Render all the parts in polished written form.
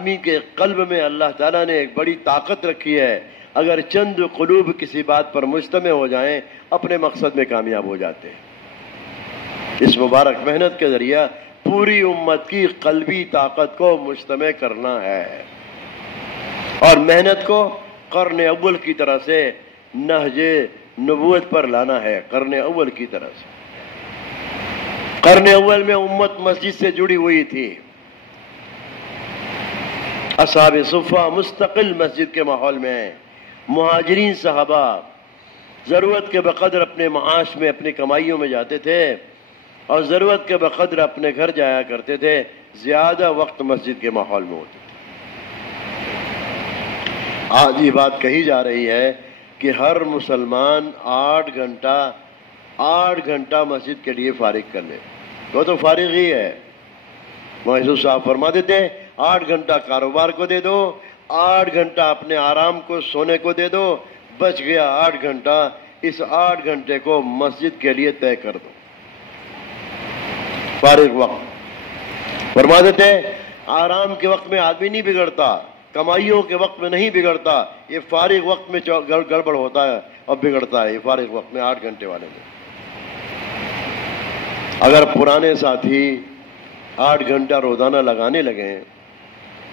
آدمی کے قلب میں اللہ تعالیٰ نے ایک بڑی طاقت رکھی ہے، اگر چند قلوب کسی بات پر مجتمع ہو جائیں اپنے مقصد میں کامیاب ہو جاتے ہیں۔ اس مبارک محنت کے ذریعہ پوری امت کی قلبی طاقت کو مجتمع کرنا ہے اور محنت کو قرن اول کی طرح سے نہج نبوت پر لانا ہے۔ قرن اول کی طرح سے، قرن اول میں امت مسجد سے جڑی ہوئی تھی، اصحاب صفہ مستقل مسجد کے ماحول میں، مہاجرین صحابہ ضرورت کے بقدر اپنے معاش میں اپنی کمائیوں میں جاتے تھے اور ضرورت کے بقدر اپنے گھر جایا کرتے تھے، زیادہ وقت مسجد کے ماحول میں ہوتے تھے۔ آج یہ بات کہی جا رہی ہے کہ ہر مسلمان 8 گھنٹہ مسجد کے لیے فارغ کر لے۔ وہ تو فارغ ہی ہے۔ محسوس صاحب فرما دیتے ہیں 8 گھنٹہ کاروبار کو دے دو، 8 گھنٹہ اپنے آرام کو سونے کو دے دو، بچ گیا 8 گھنٹہ، اس 8 گھنٹے کو مسجد کے لیے طے کر دو۔ فارغ وقت فرما دیتے ہیں آرام کے وقت میں آدمی نہیں بگڑتا، کمائیوں کے وقت میں نہیں بگڑتا، یہ فارغ وقت میں گڑبڑ ہوتا ہے اور بگڑتا ہے۔ یہ فارغ وقت میں 8 گھنٹے والے میں اگر پرانے ساتھی 8 گھنٹہ روزانہ لگانے لگے،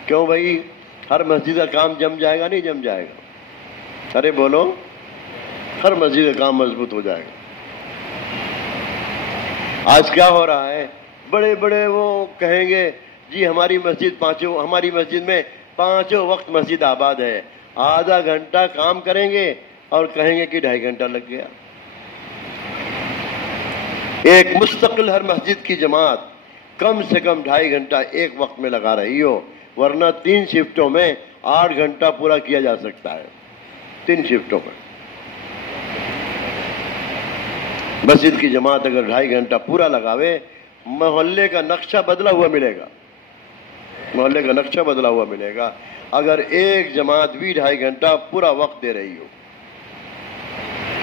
کیوں بھائی ہر مسجد کا کام جم جائے گا؟ نہیں جم جائے گا۔ ارے بولو، ہر مسجد کا کام مضبوط ہو جائے گا۔ آج کیا ہو رہا ہے، بڑے بڑے وہ کہیں گے جی ہماری مسجد میں 5 وقت مسجد آباد ہے، آدھا گھنٹہ کام کریں گے اور کہیں گے کہ 2.5 گھنٹہ لگ گیا۔ ایک مستقل ہر مسجد کی جماعت کم سے کم 2.5 گھنٹہ ایک وقت میں لگا رہی ہو، ورنہ 3 شفٹوں میں 8 گھنٹہ پورا کیا جا سکتا ہے۔ 3 شفٹوں میں مسجد کی جماعت اگر 2.5 گھنٹہ پورا لگاوے، محلے کا نقشہ بدلا ہوا ملے گا، محلے کا نقشہ بدلا ہوا ملے گا۔ اگر ایک جماعت بھی 2.5 گھنٹہ پورا وقت دے رہی ہو،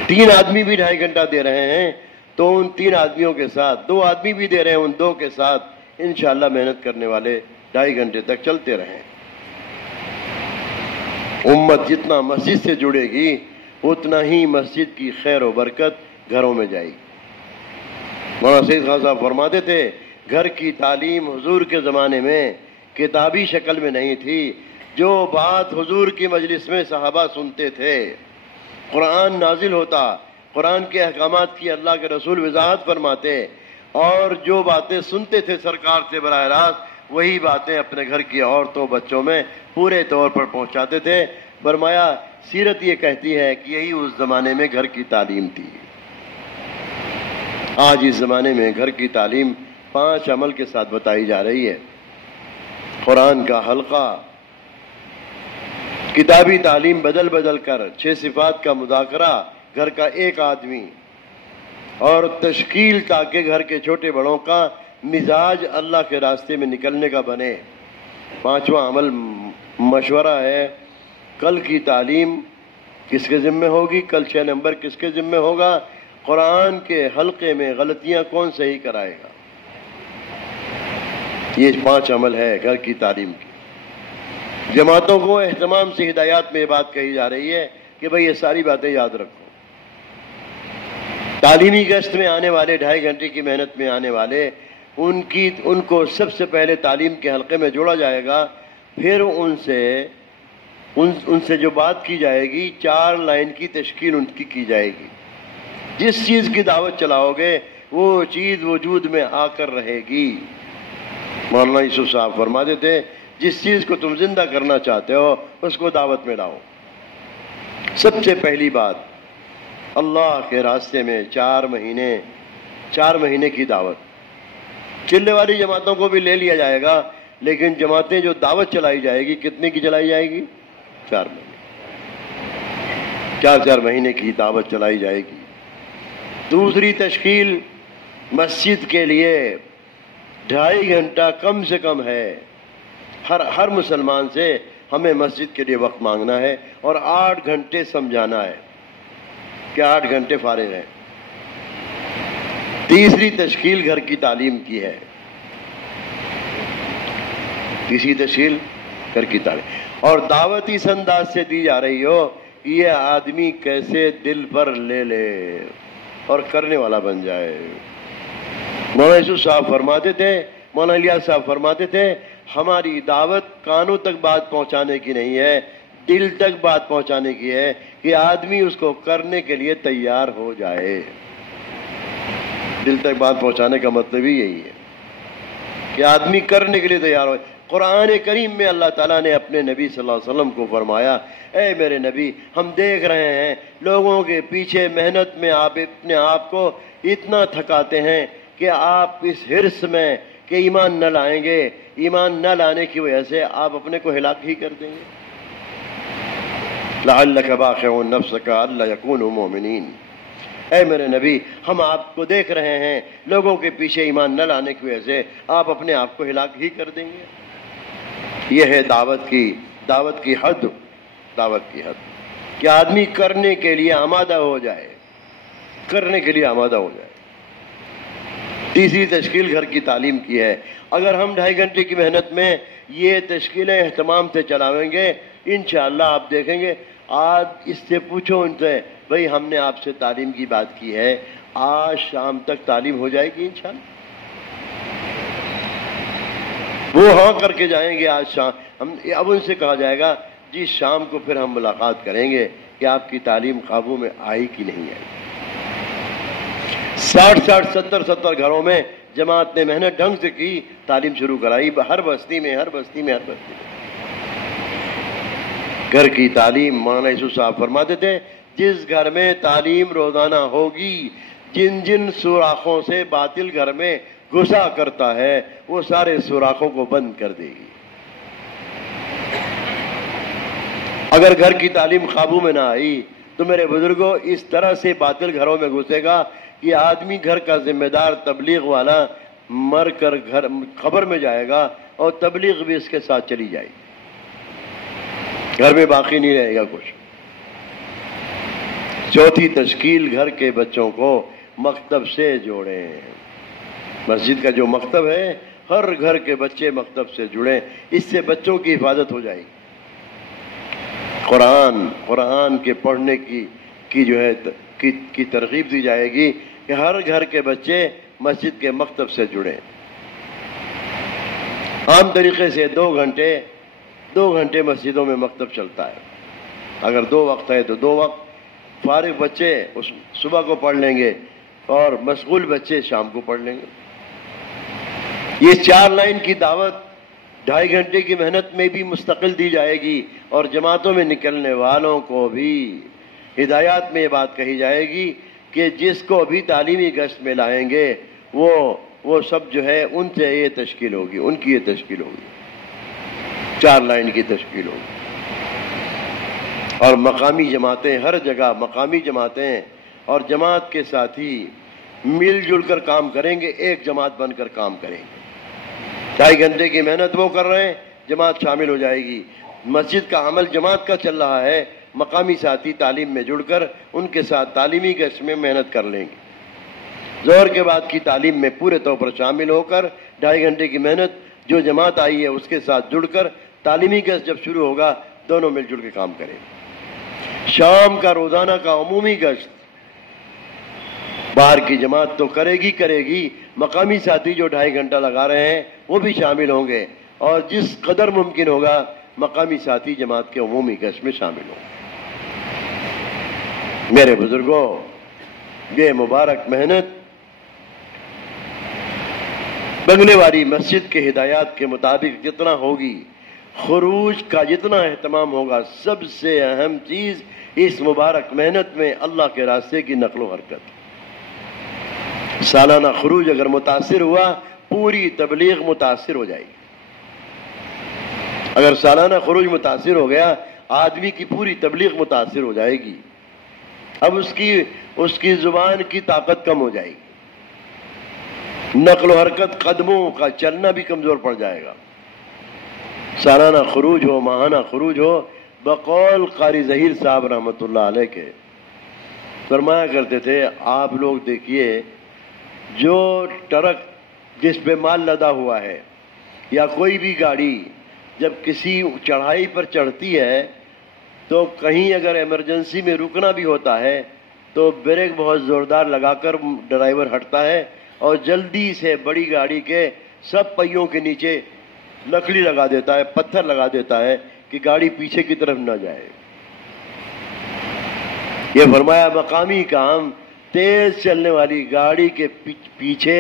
3 آدمی بھی 2.5 گھنٹہ دے رہے ہیں، تو ان 3 آدمیوں کے ساتھ 2 آدمی بھی دے رہے ہیں، ان 2 کے ساتھ انشاءاللہ محنت کرنے والے 2.5 گھنٹے تک چلتے رہیں۔ امت جتنا مسجد سے جڑے گی اتنا ہی مسجد کی خیر و برکت گھروں میں جائے گی۔ مولانا سید خان صاحب فرماتے تھے گھر کی تعلیم حضور کے زمانے میں کتابی شکل میں نہیں تھی، جو بات حضور کی مجلس میں صحابہ سنتے تھے، قرآن نازل ہوتا، قرآن کے احکامات کی اللہ کے رسول وضاحت فرماتے اور جو باتیں سنتے تھے سرکار سے براہ راست، وہی باتیں اپنے گھر کی عورتوں بچوں میں پورے طور پر پہنچاتے تھے۔ فرمایا سیرت یہ کہتی ہے کہ یہی اس زمانے میں گھر کی تعلیم تھی۔ آج اس زمانے میں گھر کی تعلیم 5 عمل کے ساتھ بتائی جا رہی ہے۔ قرآن کا حلقہ، کتابی تعلیم بدل کر 6 صفات کا مذاکرہ، گھر کا ایک آدمی اور تشکیل تاکہ گھر کے چھوٹے بڑوں کا مزاج اللہ کے راستے میں نکلنے کا بنے۔ 5واں عمل مشورہ ہے۔ کل کی تعلیم کس کے ذمہ ہوگی؟ کل 6 نمبر کس کے ذمہ ہوگا؟ قرآن کے حلقے میں غلطیاں کون صحیح کرائے گا؟ یہ 5 عمل ہے گھر کی تعلیم کی۔ جماعتوں کو اہتمام سے ہدایات میں یہ بات کہی جا رہی ہے کہ بھئی یہ ساری باتیں یاد رکھو۔ تعلیمی گشت میں آنے والے 2.5 گھنٹے کی محنت میں آنے والے ان کو سب سے پہلے تعلیم کے حلقے میں جوڑا جائے گا، پھر ان سے جو بات کی جائے گی 4 لائن کی تشکیل ان کی جائے گی۔ جس چیز کی دعوت چلاؤ گے وہ چیز وجود میں آ کر رہے گی۔ مولانا یوسف صاحب فرما دیتے جس چیز کو تم زندہ کرنا چاہتے ہو اس کو دعوت میں لاؤ۔ سب سے پہلی بات اللہ کے راستے میں 4 مہینے کی دعوت۔ چلے والی جماعتوں کو بھی لے لیا جائے گا، لیکن جماعتیں جو دعوت چلائی جائے گی کتنے کی چلائی جائے گی؟ 4 مہینے، 4 مہینے کی دعوت چلائی جائے گی۔ دوسری تشکیل مسجد کے لیے 2.5 گھنٹہ کم سے کم ہے۔ ہر مسلمان سے ہمیں مسجد کے لیے وقت مانگنا ہے اور 8 گھنٹے سمجھانا ہے کہ 8 گھنٹے فارغ ہیں۔ تیسری تشکیل گھر کی تعلیم کی ہے۔ تیسری تشکیل گھر کی تعلیم اور دعوت اس انداز سے دی جا رہی ہو یہ آدمی کیسے دل پر لے لے اور کرنے والا بن جائے۔ مولانا یوسف صاحب فرماتے تھے، مولانا الیاس صاحب فرماتے تھے، ہماری دعوت کانوں تک بات پہنچانے کی نہیں ہے، دل تک بات پہنچانے کی ہے کہ آدمی اس کو کرنے کے لیے تیار ہو جائے۔ دل تک بات پہنچانے کا مطلب ہی یہی ہے کہ آدمی کرنے کے لیے تیار ہو۔ قرآن کریم میں اللہ تعالیٰ نے اپنے نبی صلی اللہ علیہ وسلم کو فرمایا، اے میرے نبی، ہم دیکھ رہے ہیں لوگوں کے پیچھے محنت میں آپ اپنے آپ کو اتنا تھکاتے ہیں کہ آپ اس حرص میں کہ ایمان نہ لائیں گے، ایمان نہ لانے کی وجہ سے آپ اپنے کو ہلاک ہی کر دیں گے۔ لعلک باخع نفسک الا یکونوا مؤمنین، اے میرے نبی ہم آپ کو دیکھ رہے ہیں لوگوں کے پیچھے ایمان نہ لانے کی وجہ سے آپ اپنے آپ کو ہلاک ہی کر دیں گے۔ یہ ہے دعوت کی حد کہ آدمی کرنے کے لیے آمادہ ہو جائے، کرنے کے لیے آمادہ ہو جائے۔ تیسری تشکیل گھر کی تعلیم کی ہے۔ اگر ہم 2.5 گھنٹے کی محنت میں یہ تشکیلیں اہتمام سے چلاویں گے انشاءاللہ آپ دیکھیں گے، آج اس سے پوچھو ان سے، بھئی ہم نے آپ سے تعلیم کی بات کی ہے، آج شام تک تعلیم ہو جائے گی انشاءاللہ؟ وہ ہاں کر کے جائیں گے آج شام۔ اب ان سے کہا جائے گا جی شام کو پھر ہم ملاقات کریں گے کہ آپ کی تعلیم قابو میں آئی کہ نہیں آئی۔ 60 70 گھروں میں جماعت نے محنت ڈھنگ سے کی، تعلیم شروع کرائی ہر بستی میں۔ گھر کی تعلیم، مولانا یوسف صاحب فرماتے تھے، جس گھر میں تعلیم روزانہ ہوگی، جن سوراخوں سے باطل گھر میں گھسا کرتا ہے وہ سارے سوراخوں کو بند کر دے گی۔ اگر گھر کی تعلیم قابو میں نہ آئی تو میرے بزرگوں اس طرح سے باطل گھروں میں گھسے گا کہ آدمی گھر کا ذمہ دار تبلیغ والا مر کر گھر قبر میں جائے گا اور تبلیغ بھی اس کے ساتھ چلی جائے گی، گھر میں باقی نہیں رہے گا کچھ۔ چوتھی تشکیل، گھر کے بچوں کو مکتب سے جوڑیں۔ مسجد کا جو مکتب ہے ہر گھر کے بچے مکتب سے جڑیں، اس سے بچوں کی حفاظت ہو جائے گی۔ قرآن کے پڑھنے کی جو ہے کی ترغیب دی جائے گی کہ ہر گھر کے بچے مسجد کے مکتب سے جڑیں۔ عام طریقے سے 2 گھنٹے مسجدوں میں مکتب چلتا ہے۔ اگر 2 وقت ہے تو 2 وقت، فارغ بچے صبح کو پڑھ لیں گے اور مشغول بچے شام کو پڑھ لیں گے۔ یہ 4 لائن کی دعوت 2.5 گھنٹے کی محنت میں بھی مستقل دی جائے گی، اور جماعتوں میں نکلنے والوں کو بھی ہدایات میں یہ بات کہی جائے گی کہ جس کو بھی تعلیمی گشت میں لائیں گے وہ سب جو ہے ان سے یہ تشکیل ہوگی، ان کی یہ تشکیل ہوگی، 4 لائن کی تشکیل ہوگی۔ اور مقامی جماعتیں، ہر جگہ مقامی جماعتیں اور جماعت کے ساتھی مل جل کر کام کریں گے، ایک جماعت بن کر کام کریں گے۔ 2.5 گھنٹے کی محنت وہ کر رہے ہیں، جماعت شامل ہو جائے گی۔ مسجد کا عمل جماعت کا چل رہا ہے، مقامی ساتھی تعلیم میں جڑ کر ان کے ساتھ تعلیمی گشت میں محنت کر لیں گے۔ ظہر کے بعد کی تعلیم میں پورے طور پر شامل ہو کر 2.5 گھنٹے کی محنت جو جماعت آئی ہے اس کے ساتھ جڑ کر تعلیمی گشت جب شروع ہوگا دونوں مل جل کے کام کریں۔ شام کا روزانہ کا عمومی گشت باہر کی جماعت تو کرے گی، مقامی ساتھی جو 2.5 گھنٹہ لگا رہے ہیں وہ بھی شامل ہوں گے، اور جس قدر ممکن ہوگا مقامی ساتھی جماعت کے عمومی گشت میں شامل ہوں۔ میرے بزرگوں، یہ مبارک محنت بنگلے والی مسجد کے ہدایات کے مطابق جتنا ہوگی، خروج کا جتنا اہتمام ہوگا، سب سے اہم چیز اس مبارک محنت میں اللہ کے راستے کی نقل و حرکت۔ سالانہ خروج اگر متاثر ہوا پوری تبلیغ متاثر ہو جائے گی۔ اگر سالانہ خروج متاثر ہو گیا آدمی کی پوری تبلیغ متاثر ہو جائے گی، اب اس کی زبان کی طاقت کم ہو جائے گی، نقل و حرکت قدموں کا چلنا بھی کمزور پڑ جائے گا۔ سالانہ خروج ہو، ماہانہ خروج ہو، بقول قاری ظہیر صاحب رحمۃ اللہ علیہ کے فرمایا کرتے تھے، آپ لوگ دیکھیے جو ٹرک جس پہ مال لدا ہوا ہے یا کوئی بھی گاڑی جب کسی چڑھائی پر چڑھتی ہے تو کہیں اگر ایمرجنسی میں رکنا بھی ہوتا ہے تو بریک بہت زوردار لگا کر ڈرائیور ہٹتا ہے اور جلدی سے بڑی گاڑی کے سب پہیوں کے نیچے لکڑی لگا دیتا ہے، پتھر لگا دیتا ہے کہ گاڑی پیچھے کی طرف نہ جائے۔ یہ فرمایا مقامی کام تیز چلنے والی گاڑی کے پیچھے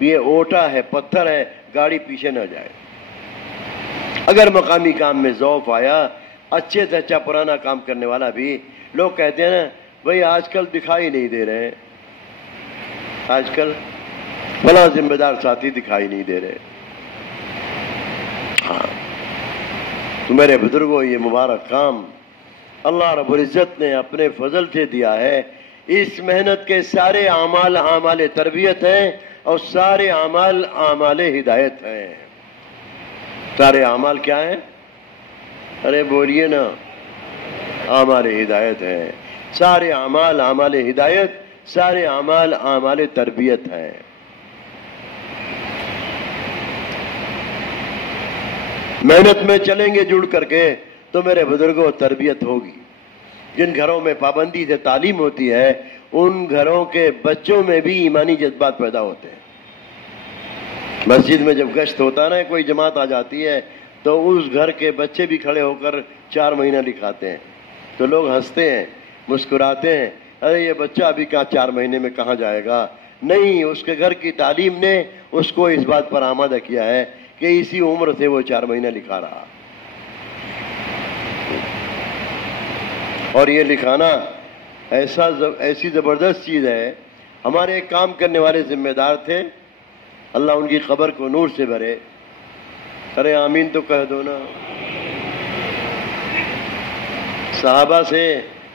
یہ اوٹا ہے، پتھر ہے، گاڑی پیچھے نہ جائے۔ اگر مقامی کام میں ضعف آیا، اچھے سے اچھا پرانا کام کرنے والا بھی، لوگ کہتے ہیں نا بھئی آج کل دکھائی نہیں دے رہے، آج کل فلاں ذمہ دار ساتھی دکھائی نہیں دے رہے۔ ہاں تو میرے بزرگوں، یہ مبارک کام اللہ رب العزت نے اپنے فضل سے دیا ہے۔ اس محنت کے سارے اعمال اعمال تربیت ہیں اور سارے اعمال اعمال ہدایت ہیں۔ سارے اعمال کیا ہیں؟ ارے بولیے نا، اعمال ہدایت ہیں۔ سارے اعمال اعمال ہدایت، سارے اعمال اعمال تربیت ہیں۔ محنت میں چلیں گے جڑ کر کے تو میرے بزرگوں تربیت ہوگی۔ جن گھروں میں پابندی سے تعلیم ہوتی ہے ان گھروں کے بچوں میں بھی ایمانی جذبات پیدا ہوتے ہیں۔ مسجد میں جب گشت ہوتا ہے نا، کوئی جماعت آ جاتی ہے تو اس گھر کے بچے بھی کھڑے ہو کر 4 مہینہ لکھاتے ہیں تو لوگ ہنستے ہیں، مسکراتے ہیں، ارے یہ بچہ ابھی کہاں 4 مہینے میں کہاں جائے گا؟ نہیں، اس کے گھر کی تعلیم نے اس کو اس بات پر آمادہ کیا ہے کہ اسی عمر سے وہ 4 مہینہ لکھا رہا۔ اور یہ لکھانا ایسی زبردست چیز ہے۔ ہمارے ایک کام کرنے والے ذمہ دار تھے، اللہ ان کی قبر کو نور سے بھرے۔ ارے آمین تو کہہ دو نا۔ صحابہ سے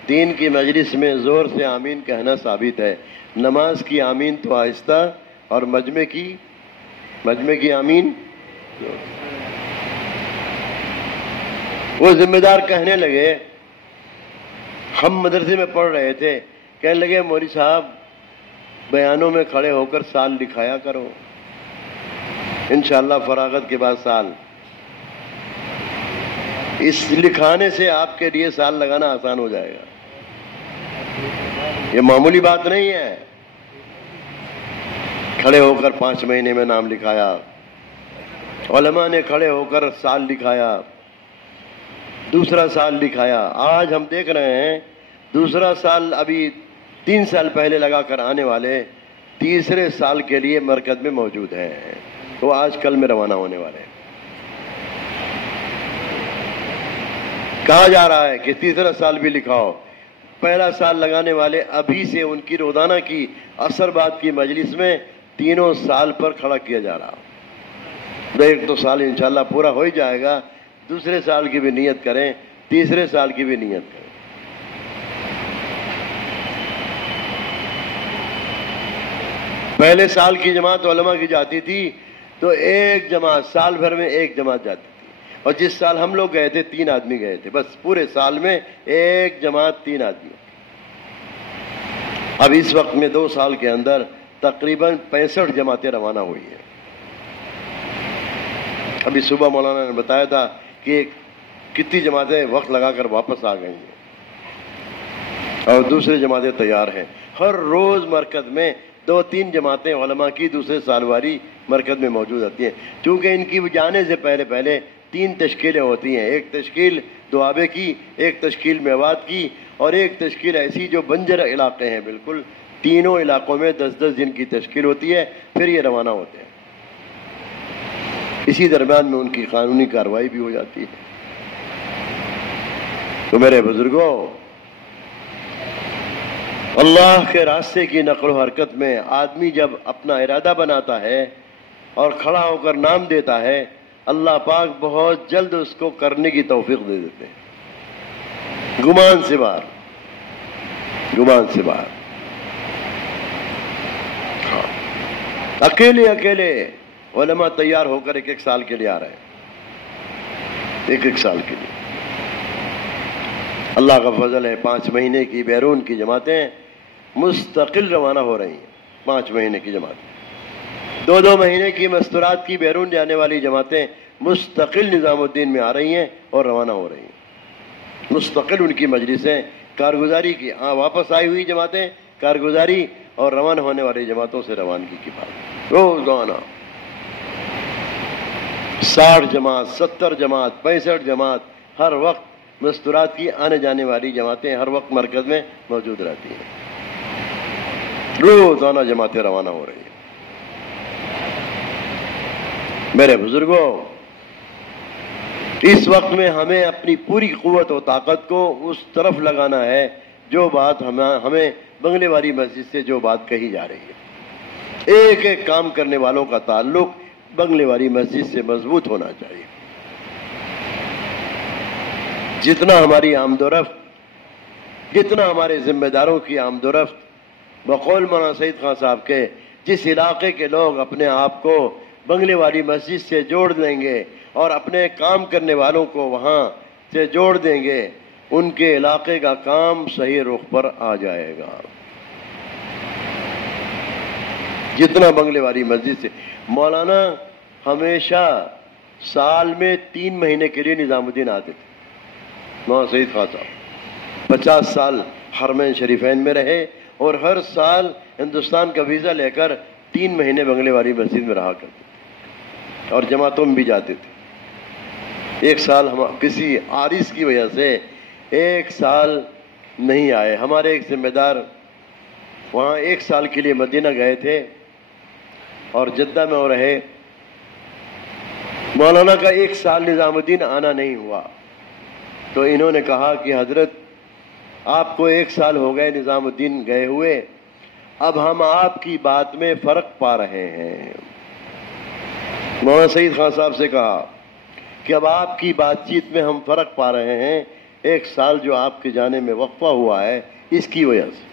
دین کی مجلس میں زور سے آمین کہنا ثابت ہے۔ نماز کی آمین تو آہستہ اور مجمع کی آمین۔ وہ ذمہ دار کہنے لگے، ہم مدرسے میں پڑھ رہے تھے، کہنے لگے مولوی صاحب بیانوں میں کھڑے ہو کر سال لکھایا کرو، انشاءاللہ فراغت کے بعد سال۔ اس لکھانے سے آپ کے لیے سال لگانا آسان ہو جائے گا۔ یہ معمولی بات نہیں ہے۔ کھڑے ہو کر 5 مہینے میں نام لکھایا، علماء نے کھڑے ہو کر سال لکھایا، دوسرا سال لکھایا۔ آج ہم دیکھ رہے ہیں دوسرا سال ابھی 3 سال پہلے لگا کر آنے والے تیسرے سال کے لیے مرکز میں موجود ہیں، وہ آج کل میں روانہ ہونے والے ہیں۔ کہا جا رہا ہے کہ تیسرا سال بھی لکھاؤ۔ پہلا سال لگانے والے ابھی سے ان کی روزانہ کی عصر بعد کی مجلس میں 3 سال پر کھڑا کیا جا رہا۔ ایک تو سال انشاءاللہ پورا ہو ہی جائے گا، دوسرے سال کی بھی نیت کریں، تیسرے سال کی بھی نیت کریں۔ پہلے سال کی جماعت علماء کی جاتی تھی تو ایک جماعت سال بھر میں ایک جماعت جاتی تھی، اور جس سال ہم لوگ گئے تھے 3 آدمی گئے تھے، بس پورے سال میں ایک جماعت 3 آدمی۔ اب اس وقت میں 2 سال کے اندر تقریباً 65 جماعتیں روانہ ہوئی ہیں۔ ابھی صبح مولانا نے بتایا تھا کہ کتنی جماعتیں وقت لگا کر واپس آ گئی ہیں اور دوسری جماعتیں تیار ہیں۔ ہر روز مرکز میں 2-3 جماعتیں علماء کی دوسرے سال والی مرکز میں موجود ہوتی ہیں۔ چونکہ ان کی جانے سے پہلے 3 تشکیلیں ہوتی ہیں، ایک تشکیل دوآبے کی، ایک تشکیل میوات کی، اور ایک تشکیل ایسی جو بنجر علاقے ہیں بالکل۔ تینوں علاقوں میں 10-10 دن کی تشکیل ہوتی ہے، پھر یہ روانہ ہوتے ہیں۔ اسی درمیان میں ان کی قانونی کارروائی بھی ہو جاتی ہے۔ تو میرے بزرگوں، اللہ کے راستے کی نقل و حرکت میں آدمی جب اپنا ارادہ بناتا ہے اور کھڑا ہو کر نام دیتا ہے، اللہ پاک بہت جلد اس کو کرنے کی توفیق دے دیتے ہیں، گمان سے باہر۔ اکیلے علماء تیار ہو کر 1 سال کے لیے آ رہے ہیں، 1 سال کے لیے۔ اللہ کا فضل ہے، 5 مہینے کی بیرون کی جماعتیں مستقل روانہ ہو رہی ہیں۔ 5 مہینے کی جماعتیں، 2 مہینے کی مستورات کی بیرون جانے والی جماعتیں مستقل نظام الدین میں آ رہی ہیں اور روانہ ہو رہی ہیں، مستقل ان کی مجلسیں کارگزاری کی، واپس آئی ہوئی جماعتیں کارگزاری اور روانہ ہونے والی جماعتوں سے روانگی کی بات، روزانہ 60 جماعت 70 جماعت 65 جماعت، ہر وقت مستورات کی آنے جانے والی جماعتیں ہر وقت مرکز میں موجود رہتی ہیں، روزانہ جماعتیں روانہ ہو رہی ہیں۔ میرے بزرگوں، اس وقت میں ہمیں اپنی پوری قوت و طاقت کو اس طرف لگانا ہے جو بات ہمیں بنگلے والی مسجد سے جو بات کہی جا رہی ہے۔ ایک ایک کام کرنے والوں کا تعلق بنگلے والی مسجد سے مضبوط ہونا چاہیے۔ جتنا ہماری آمد و رفت، جتنا ہمارے ذمہ داروں کی آمد و رفت، بقول مولانا سعید خان صاحب کے، جس علاقے کے لوگ اپنے آپ کو بنگلے والی مسجد سے جوڑ دیں گے اور اپنے کام کرنے والوں کو وہاں سے جوڑ دیں گے، ان کے علاقے کا کام صحیح رخ پر آ جائے گا۔ جتنا بنگلے والی مسجد سے، مولانا ہمیشہ سال میں 3 مہینے کے لیے نظام الدین آتے تھے۔ مولانا سعید خان صاحب 50 سال حرمین شریفین میں رہے اور ہر سال ہندوستان کا ویزا لے کر 3 مہینے بنگلے والی مسجد میں رہا کرتے تھے اور جماعتوں میں بھی جاتے تھے۔ ایک سال ہم کسی عارض کی وجہ سے ایک سال نہیں آئے۔ ہمارے ایک ذمہ دار وہاں 1 سال کے لیے مدینہ گئے تھے اور جدہ میں وہ رہے۔ مولانا کا 1 سال نظام الدین آنا نہیں ہوا تو انہوں نے کہا کہ حضرت آپ کو 1 سال ہو گئے نظام الدین گئے ہوئے، اب ہم آپ کی بات میں فرق پا رہے ہیں۔ مولانا سعید خان صاحب سے کہا کہ اب آپ کی بات چیت میں ہم فرق پا رہے ہیں، 1 سال جو آپ کے جانے میں وقفہ ہوا ہے اس کی وجہ سے۔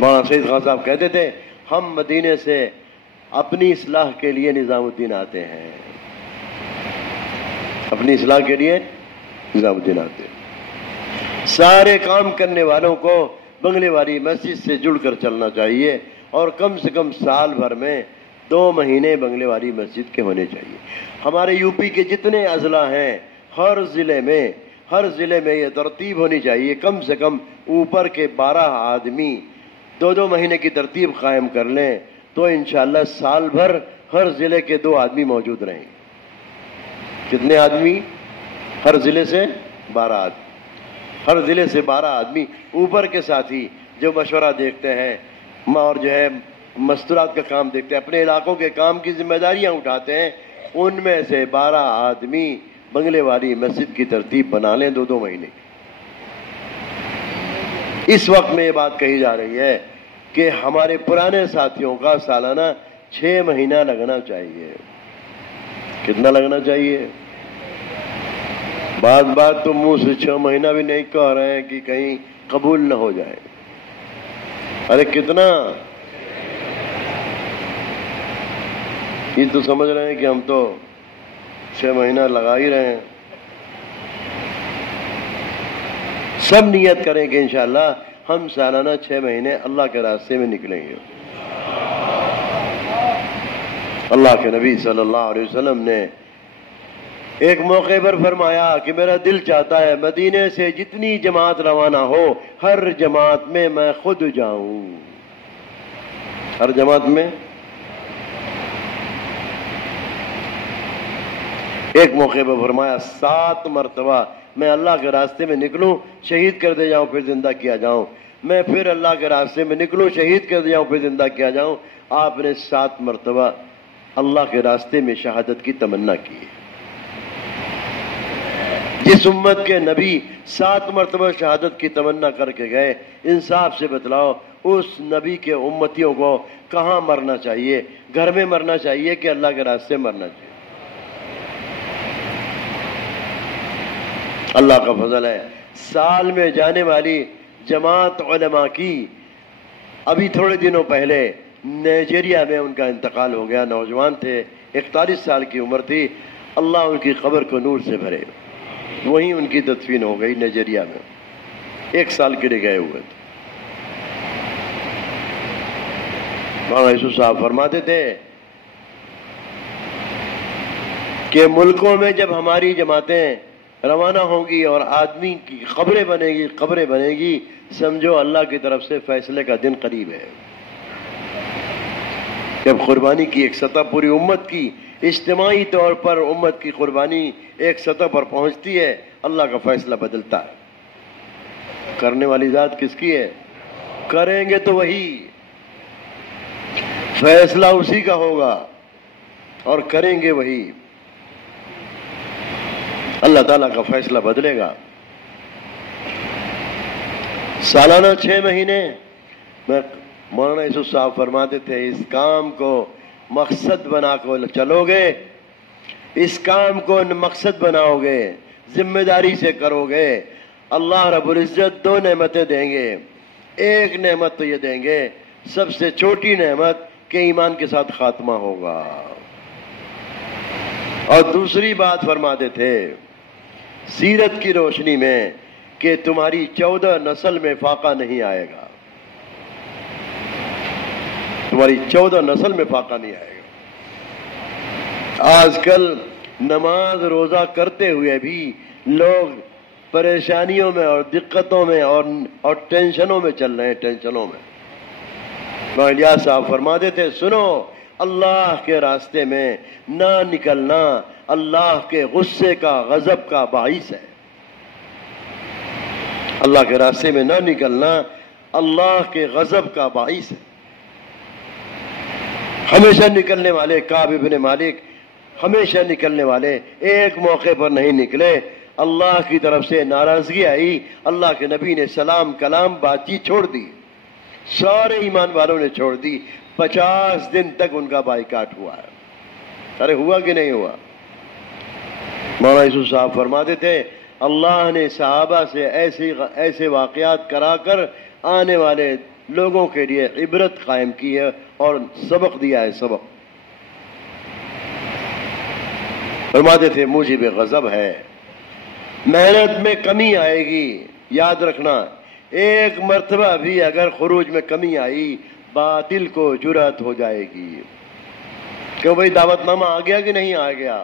مولانا سعید خان صاحب کہتے تھے ہم مدینے سے اپنی اصلاح کے لیے نظام الدین آتے ہیں، اپنی اصلاح کے لیے نظام الدین آتے ہیں۔ سارے کام کرنے والوں کو بنگلے والی مسجد سے جڑ کر چلنا چاہیے اور کم سے کم سال بھر میں 2 مہینے بنگلے والی مسجد کے ہونے چاہیے۔ ہمارے یو پی کے جتنے اضلاع ہیں ہر ضلع میں یہ ترتیب ہونی چاہیے، کم سے کم اوپر کے 12 آدمی 2 مہینے کی ترتیب قائم کر لیں تو انشاءاللہ سال بھر ہر ضلع کے 2 آدمی موجود رہیں گے۔ کتنے آدمی؟ ہر ضلع سے 12 آدمی، ہر ضلع سے 12 آدمی اوپر کے ساتھی جو مشورہ دیکھتے ہیں اور جو ہے مستورات کا کام دیکھتے ہیں، اپنے علاقوں کے کام کی ذمہ داریاں اٹھاتے ہیں، ان میں سے 12 آدمی بنگلے والی مسجد کی ترتیب بنا لیں 2 مہینے۔ اس وقت میں یہ بات کہی جا رہی ہے کہ ہمارے پرانے ساتھیوں کا سالانہ 6 مہینہ لگنا چاہیے۔ کتنا لگنا چاہیے؟ بات تو منہ سے 6 مہینہ بھی نہیں کہہ رہے ہیں کہ کہیں قبول نہ ہو جائے۔ ارے کتنا؟ یہ تو سمجھ رہے ہیں کہ ہم تو 6 مہینہ لگا ہی رہے ہیں۔ سب نیت کریں کہ انشاءاللہ ہم سالانہ 6 مہینے اللہ کے راستے میں نکلیں گے۔ اللہ کے نبی صلی اللہ علیہ وسلم نے ایک موقع پر فرمایا کہ میرا دل چاہتا ہے مدینے سے جتنی جماعت روانہ ہو ہر جماعت میں میں خود جاؤں، ہر جماعت میں۔ ایک موقع پر فرمایا 7 مرتبہ میں اللہ کے راستے میں نکلوں، شہید کر دے جاؤں پھر زندہ کیا جاؤں، میں پھر اللہ کے راستے میں نکلوں، شہید کر دے جاؤں پھر زندہ کیا جاؤں۔ آپ نے 7 مرتبہ اللہ کے راستے میں شہادت کی تمنا کی۔ جس امت کے نبی 7 مرتبہ شہادت کی تمنا کر کے گئے، انصاف سے بتلاؤ اس نبی کے امتیوں کو کہاں مرنا چاہیے؟ گھر میں مرنا چاہیے کہ اللہ کے راستے مرنا چاہیے؟ اللہ کا فضل ہے، سال میں جانے والی جماعت علماء کی ابھی تھوڑے دنوں پہلے نائجیریا میں ان کا انتقال ہو گیا، نوجوان تھے، 41 سال کی عمر تھی، اللہ ان کی قبر کو نور سے بھرے، وہیں ان کی تدفین ہو گئی نائجیریا میں، 1 سال کے لیے گئے ہوئے تھے۔ مولانا یوسف صاحب فرماتے تھے کہ ملکوں میں جب ہماری جماعتیں روانہ ہوں گی اور آدمی کی قبریں بنے گی سمجھو اللہ کی طرف سے فیصلے کا دن قریب ہے. جب قربانی کی ایک سطح پوری امت کی اجتماعی طور پر امت کی قربانی ایک سطح پر پہنچتی ہے اللہ کا فیصلہ بدلتا ہے. کرنے والی ذات کس کی ہے؟ کریں گے تو وہی، فیصلہ اسی کا ہوگا اور کریں گے وہی. اللہ تعالیٰ کا فیصلہ بدلے گا. سالانہ 6 مہینے میں مولانا یوسف صاحب فرماتے تھے اس کام کو مقصد بنا کر چلو گے، اس کام کو مقصد بناؤ گے، ذمہ داری سے کرو گے، اللہ رب العزت 2 نعمتیں دیں گے. ایک نعمت تو یہ دیں گے سب سے چھوٹی نعمت کہ ایمان کے ساتھ خاتمہ ہوگا، اور دوسری بات فرماتے تھے سیرت کی روشنی میں کہ تمہاری 14 نسل میں فاقہ نہیں آئے گا، تمہاری 14 نسل میں فاقہ نہیں آئے گا. آج کل نماز روزہ کرتے ہوئے بھی لوگ پریشانیوں میں اور دقتوں میں اور ٹینشنوں میں چل رہے ہیں، ٹینشنوں میں. الیاس صاحب فرماتے تھے سنو، اللہ کے راستے میں نہ نکلنا اللہ کے غصے کا غضب کا باعث ہے. اللہ کے راستے میں نہ نکلنا اللہ کے غضب کا باعث ہے. ہمیشہ نکلنے والے کعب بن مالک ہمیشہ نکلنے والے ایک موقع پر نہیں نکلے، اللہ کی طرف سے ناراضگی آئی، اللہ کے نبی نے سلام کلام بات چیت چھوڑ دی، سارے ایمان والوں نے چھوڑ دی. 50 دن تک ان کا بائیکاٹ ہوا ہے. ارے ہوا کہ نہیں ہوا؟ مولانا یوسف صاحب فرماتے تھے اللہ نے صحابہ سے ایسے واقعات کرا کر آنے والے لوگوں کے لیے عبرت قائم کی ہے اور سبق دیا ہے. سبق فرماتے تھے موجب غضب ہے، محنت میں کمی آئے گی. یاد رکھنا ایک مرتبہ بھی اگر خروج میں کمی آئی باطل کو جرأت ہو جائے گی. کیوں بھائی دعوت نامہ آ گیا کہ نہیں آ گیا؟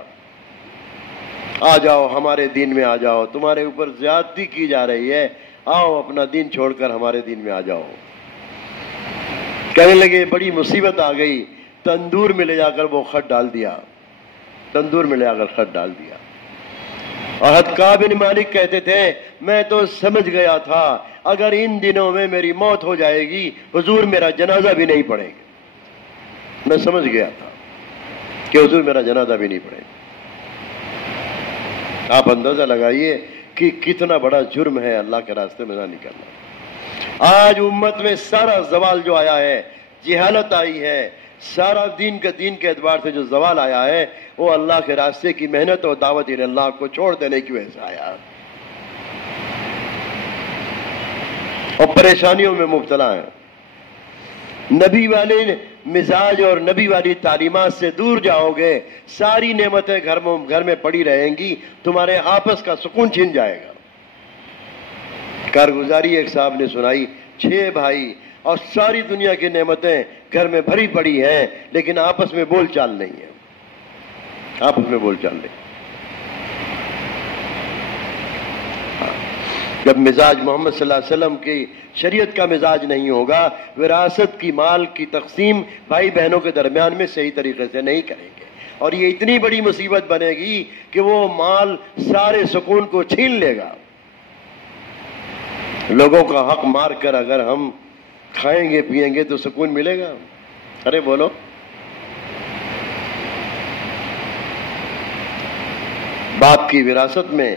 آ جاؤ ہمارے دین میں آ جاؤ، تمہارے اوپر زیادتی کی جا رہی ہے، آؤ اپنا دین چھوڑ کر ہمارے دین میں آ جاؤ. کہنے لگے بڑی مصیبت آ گئی، تندور میں لے جا کر وہ خط ڈال دیا، تندور میں لے جا کر خط ڈال دیا. اور حضرت کعب بن مالک کہتے تھے میں تو سمجھ گیا تھا اگر ان دنوں میں میری موت ہو جائے گی حضور میرا جنازہ بھی نہیں پڑھیں گے. میں سمجھ گیا تھا کہ حضور میرا جنازہ بھی نہیں پڑھیں گے. آپ اندازہ لگائیے کہ کتنا بڑا جرم ہے اللہ کے راستے میں نہ نکلنا. آج امت میں سارا زوال جو آیا ہے، جہالت آئی ہے، سارا دین کے اعتبار سے جو زوال آیا ہے وہ اللہ کے راستے کی محنت اور دعوت اللہ کو چھوڑ دینے کی وجہ سے آیا اور پریشانیوں میں مبتلا ہیں. نبی والے مزاج اور نبی والی تعلیمات سے دور جاؤ گے ساری نعمتیں گھر میں پڑی رہیں گی، تمہارے آپس کا سکون چھن جائے گا. کارگزاری ایک صاحب نے سنائی 6 بھائی اور ساری دنیا کی نعمتیں گھر میں بھری پڑی ہیں لیکن آپس میں بول چال نہیں ہے، آپس میں بول چال نہیں. جب مزاج محمد صلی اللہ علیہ وسلم کی شریعت کا مزاج نہیں ہوگا وراثت کی مال کی تقسیم بھائی بہنوں کے درمیان میں صحیح طریقے سے نہیں کریں گے اور یہ اتنی بڑی مصیبت بنے گی کہ وہ مال سارے سکون کو چھین لے گا. لوگوں کا حق مار کر اگر ہم کھائیں گے پیئیں گے تو سکون ملے گا؟ ارے بولو. باپ کی وراثت میں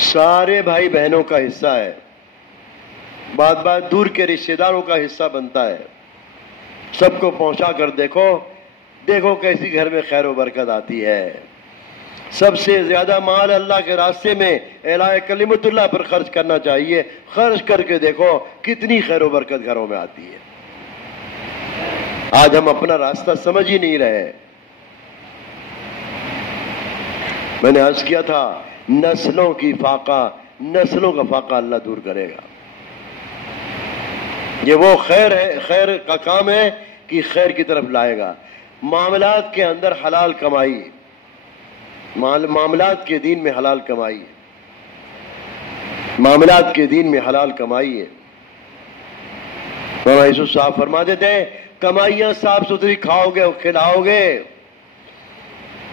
سارے بھائی بہنوں کا حصہ ہے، بات بات دور کے رشتہ داروں کا حصہ بنتا ہے. سب کو پہنچا کر دیکھو کیسی گھر میں خیر و برکت آتی ہے. سب سے زیادہ مال اللہ کے راستے میں اعلاء کلمت اللہ پر خرچ کرنا چاہیے. خرچ کر کے دیکھو کتنی خیر و برکت گھروں میں آتی ہے. آج ہم اپنا راستہ سمجھ ہی نہیں رہے. میں نے عرض کیا تھا نسلوں کا فاقہ اللہ دور کرے گا. یہ وہ خیر ہے، خیر کا کام ہے کہ خیر کی طرف لائے گا. معاملات کے اندر حلال کمائی، معاملات کے دین میں حلال کمائی ہے، معاملات کے دین میں حلال کمائی ہے۔ مولانا یوسف صاحب فرما دیتے ہیں کمائیاں صاف ستھری کھاؤ گے اور کھلاؤ گے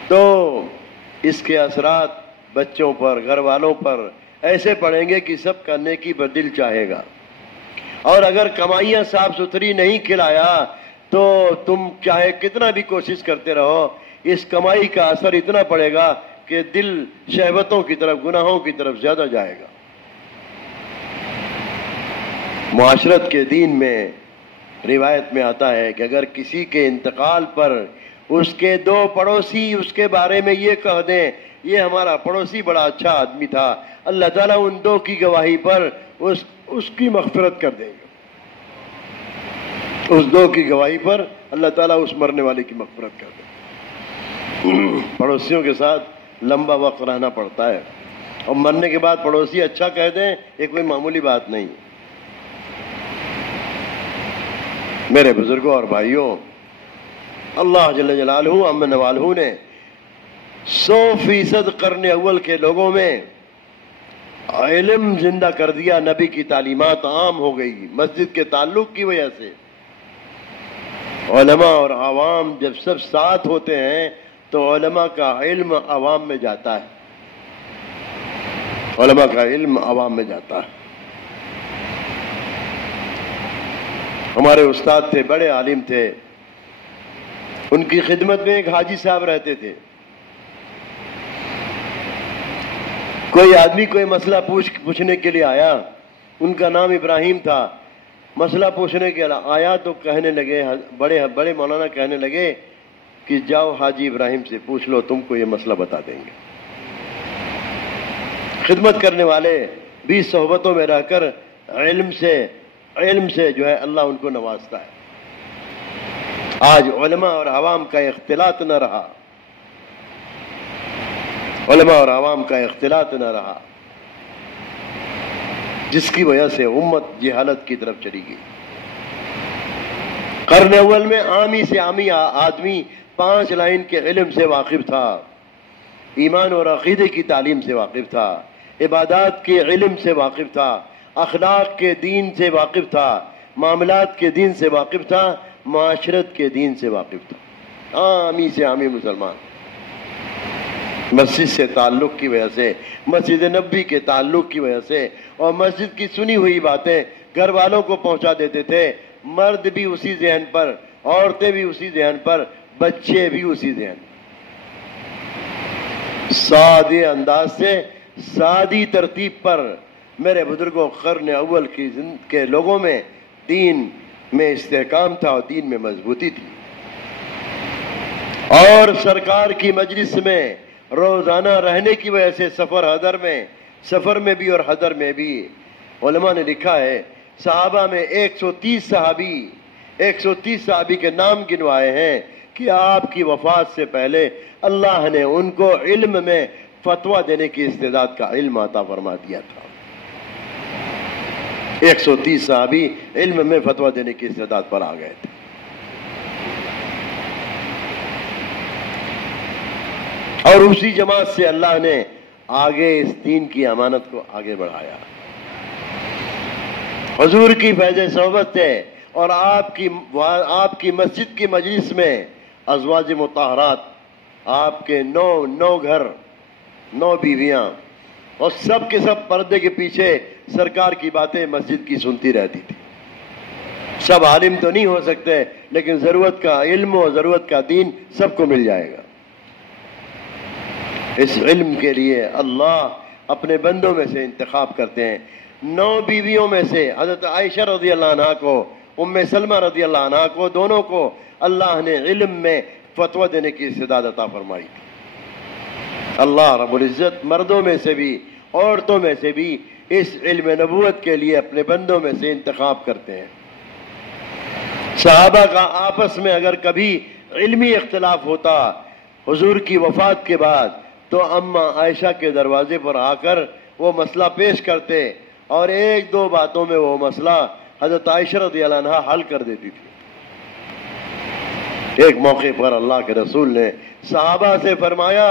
تو اس کے اثرات بچوں پر، گھر والوں پر ایسے پڑیں گے کہ سب کرنے کی دل چاہے گا۔ اور اگر کمائیاں صاف ستھری نہیں کھلایا تو تم چاہے کتنا بھی کوشش کرتے رہو، اس کمائی کا اثر اتنا پڑے گا کہ دل شہوتوں کی طرف، گناہوں کی طرف زیادہ جائے گا۔ معاشرت کے دین میں روایت میں آتا ہے کہ اگر کسی کے انتقال پر اس کے دو پڑوسی اس کے بارے میں یہ کہہ دیں یہ ہمارا پڑوسی بڑا اچھا آدمی تھا، اللہ تعالیٰ ان دو کی گواہی پر اس کی مغفرت کر دیں گے۔ اس دو کی گواہی پر اللہ تعالیٰ اس مرنے والے کی مغفرت کر دیں گے۔ پڑوسیوں کے ساتھ لمبا وقت رہنا پڑتا ہے، اور مرنے کے بعد پڑوسی اچھا کہہ دیں یہ کوئی معمولی بات نہیں۔ میرے بزرگوں اور بھائیوں، اللہ جل جلالہ امن والہ نے 100% قرن اول کے لوگوں میں علم زندہ کر دیا، نبی کی تعلیمات عام ہو گئی مسجد کے تعلق کی وجہ سے۔ علماء اور عوام جب سب ساتھ ہوتے ہیں تو علماء کا علم عوام میں جاتا ہے، علماء کا علم عوام میں جاتا ہے۔ ہمارے استاد تھے، بڑے عالم تھے، ان کی خدمت میں ایک حاجی صاحب رہتے تھے۔ کوئی آدمی کوئی مسئلہ پوچھنے کے لیے آیا، ان کا نام ابراہیم تھا، مسئلہ پوچھنے کے لیے آیا تو کہنے لگے، بڑے مولانا کہنے لگے کہ جاؤ حاجی ابراہیم سے پوچھ لو، تم کو یہ مسئلہ بتا دیں گے۔ خدمت کرنے والے بھی صحبتوں میں رہ کر علم سے جو ہے اللہ ان کو نوازتا ہے۔ آج علماء اور عوام کا اختلاط نہ رہا، علماء اور عوام کا اختلاط نہ رہا، جس کی وجہ سے امت جہالت کی طرف چلی گئی۔ قرن اول میں عامی سے عامی آدمی 5 لائن کے علم سے واقف تھا، ایمان اور عقیدے کی تعلیم سے واقف تھا، عبادات کے علم سے واقف تھا، اخلاق کے دین سے واقف تھا، معاملات کے دین سے واقف تھا، معاشرت کے دین سے واقف تھا۔ عامی سے عامی مسلمان مسجد سے تعلق کی وجہ سے، مسجد نبوی کے تعلق کی وجہ سے، اور مسجد کی سنی ہوئی باتیں گھر والوں کو پہنچا دیتے تھے، مرد بھی اسی ذہن پر، عورتیں بھی اسی ذہن پر، بچے بھی اسی ذہن پر، سادے انداز سے، سادی ترتیب پر۔ میرے بزرگوں، قرن اول کے لوگوں میں دین میں استحکام تھا اور دین میں مضبوطی تھی، اور سرکار کی مجلس میں روزانہ رہنے کی وجہ سے سفر میں بھی اور حضر میں بھی، علماء نے لکھا ہے صحابہ میں 130 صحابی کے نام گنوائے ہیں کہ آپ کی وفات سے پہلے اللہ نے ان کو علم میں فتویٰ دینے کی استعداد کا علم عطا فرما دیا تھا۔ 130 صحابی علم میں فتویٰ دینے کی استعداد پر آ گئے تھے۔ اور اسی جماعت سے اللہ نے آگے اس دین کی امانت کو آگے بڑھایا۔ حضور کی فیض صحبت ہے، اور آپ کی مسجد کی مجلس میں ازواج مطہرات، آپ کے 9 گھر، 9 بیویاں، اور سب کے سب پردے کے پیچھے سرکار کی باتیں مسجد کی سنتی رہتی تھی۔ سب عالم تو نہیں ہو سکتے، لیکن ضرورت کا علم اور ضرورت کا دین سب کو مل جائے گا۔ اس علم کے لیے اللہ اپنے بندوں میں سے انتخاب کرتے ہیں۔ 9 بیویوں میں سے حضرت عائشہ رضی اللہ عنہا کو، ام سلمہ رضی اللہ عنہا کو، دونوں کو اللہ نے علم میں فتویٰ دینے کی استعداد عطا فرمائی تھی۔ اللہ رب العزت مردوں میں سے بھی، عورتوں میں سے بھی اس علم نبوت کے لیے اپنے بندوں میں سے انتخاب کرتے ہیں۔ صحابہ کا آپس میں اگر کبھی علمی اختلاف ہوتا حضور کی وفات کے بعد، تو اماں عائشہ کے دروازے پر آ کر وہ مسئلہ پیش کرتے، اور 1-2 باتوں میں وہ مسئلہ حضرت عائشہ رضی اللہ عنہا حل کر دیتی تھی۔ ایک موقع پر اللہ کے رسول نے صحابہ سے فرمایا